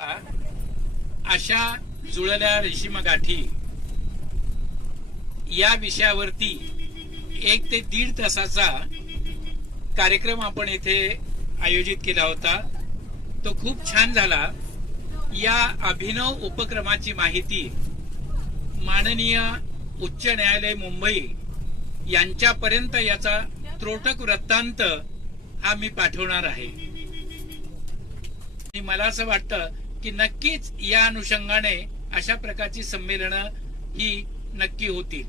अशा जुळल्या रेशीमगाठी या विषयावरती 1 ते 1.5 तासाचा कार्यक्रम आपण येथे आयोजित केला होता। तो खूप छान झाला। या अभिनव उपक्रमाची माहिती माननीय उच्च न्यायालय मुंबई यांच्यापर्यंत याचा त्रोटक वृत्तांत हा मी पाठवणार आहे। मला असं वाटतं की नक्कीच या अनुषंगाने अशा प्रकारची संमेलनं ही नक्की होतील।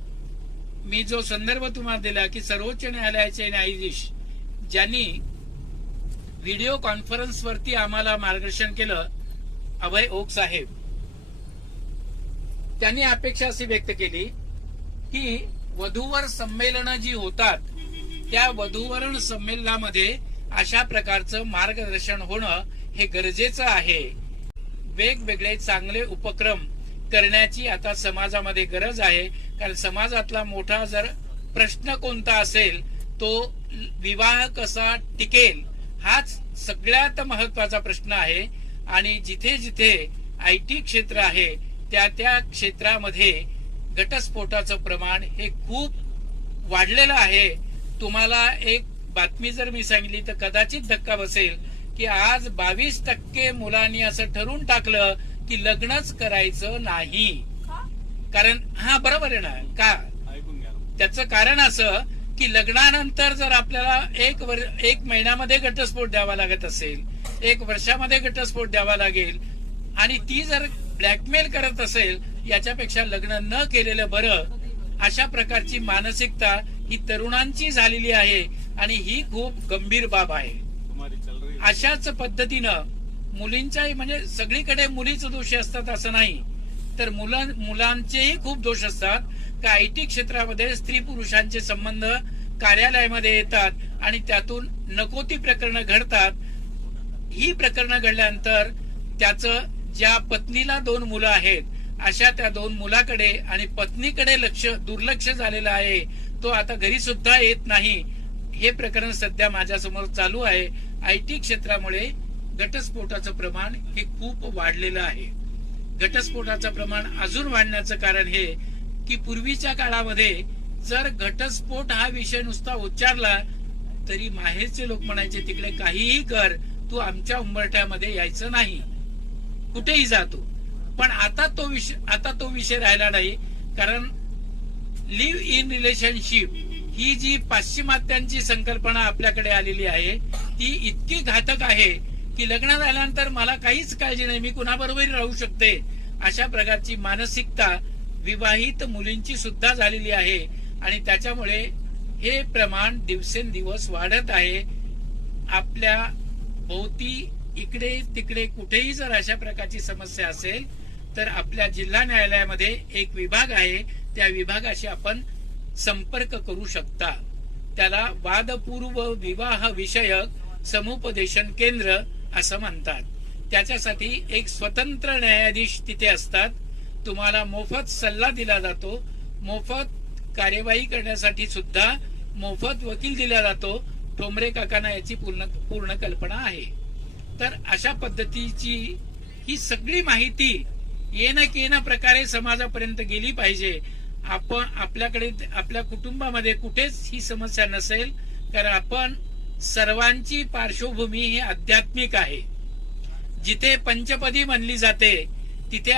मी जो संदर्भ तुम्हाला दिला की सर्वोच्च न्यायालयाचे न्यायाधीश ज्यांनी व्हिडिओ कॉन्फरन्स वरती आम्हाला मार्गदर्शन केलं, अभय ओक साहेब, त्यांनी अपेक्षा अशी व्यक्त केली की वधूवर संमेलनं जी होतात त्या वधूवरण संमेलनामध्ये अशा प्रकारचं मार्गदर्शन होणं हे गरजेचं आहे। वेगवेगळे चांगले उपक्रम करण्याची आता समाजामध्ये गरज आहे, कारण समाजातला मोठा जर प्रश्न कोणता असेल तो विवाह कसा टिकेल हाच सगळ्यात महत्वाचा प्रश्न आहे। आणि जिथे जिथे IT क्षेत्र आहे त्या त्या क्षेत्रामध्ये घटस्फोटाचं प्रमाण हे खूप वाढलेलं आहे। तुम्हाला एक बातमी जर मी सांगितली तर कदाचित धक्का बसेल की आज 22% मुलांनी असं ठरवून टाकलं की लग्नच करायचं नाही। कारण हा बरोबर आहे ना, का त्याचं कारण असं की लग्नानंतर जर आपल्याला एक महिन्यामध्ये घटस्फोट द्यावा लागत असेल, 1 वर्षामध्ये घटस्फोट द्यावा लागेल, आणि ती जर ब्लॅकमेल करत असेल याच्यापेक्षा लग्न न केलेलं बरं, अशा प्रकारची मानसिकता ही तरुणांची झालेली आहे आणि ही खूप गंभीर बाब आहे। अशाच पद्धतीनं मुलींच्याही, म्हणजे सगळीकडे मुलीच दोषी असतात असं नाही, तर मुलांचेही खूप दोष असतात। का IT क्षेत्रामध्ये स्त्री पुरुषांचे संबंध कार्यालयामध्ये येतात आणि त्यातून नको ती प्रकरणं घडतात। ही प्रकरणं घडल्यानंतर त्याचं ज्या पत्नीला 2 मुलं आहेत अशा त्या 2 मुलाकडे आणि पत्नीकडे दुर्लक्ष झालेलं आहे। तो आता घरी सुद्धा येत नाही। हे प्रकरण सध्या माझ्यासमोर चालू आहे। IT क्षेत्रामुळे घटस्फोटाचं प्रमाण हे खूप वाढलेलं आहे। घटस्फोटाचं प्रमाण अजून वाढण्याचं कारण हे की पूर्वीच्या काळामध्ये जर घटस्फोट हा विषय नुसता उच्चारला तरी माहेरचे लोक म्हणायचे तिकडे काहीही कर, तू आमच्या उंबरठ्यामध्ये यायचं नाही, कुठेही जातो। पण आता तो विषय राहिला नाही, कारण लिव्ह इन रिलेशनशिप ही जी पाश्चिमात्यांची संकल्पना आपल्याकडे आलेली आहे ती इतकी घातक आहे की लग्न झाल्यानंतर मला काहीच काळजी नाही, मी कुणाबरोबरही राहू शकते, अशा प्रकारची मानसिकता विवाहित मुलींची सुद्धा झालेली आहे। आणि त्याच्यामुळे हे प्रमाण दिवसेंदिवस वाढत आहे। आपल्या भोवती इकडे तिकडे कुठेही जर अशा प्रकारची समस्या असेल तर आपल्या जिल्हा न्यायालयामध्ये एक विभाग आहे, त्या विभागाशी आपण संपर्क करू शकता। त्याला वादपूर्व विवाह विषयक समुपदेशन केंद्र असं म्हणतात। त्याच्यासाठी एक स्वतंत्र न्यायाधीश तिथे असतात। तुम्हाला मोफत सल्ला दिला जातो, मोफत कार्यवाही करण्यासाठी सुद्धा मोफत वकील दिला जातो। ठोंबरे काकांना याची पूर्ण कल्पना आहे। तर अशा पद्धतीची ही सगळी माहिती येणं प्रकारे समाजापर्यंत गेली पाहिजे। आपण आपल्याकडे आपल्या कुटुंबामध्ये कुठेच ही समस्या नसेल, कारण आपण सर्वांची पार्श्वभूमी ही आध्यात्मिक आहे। जिथे पंचपदी म्हणली जाते तिथे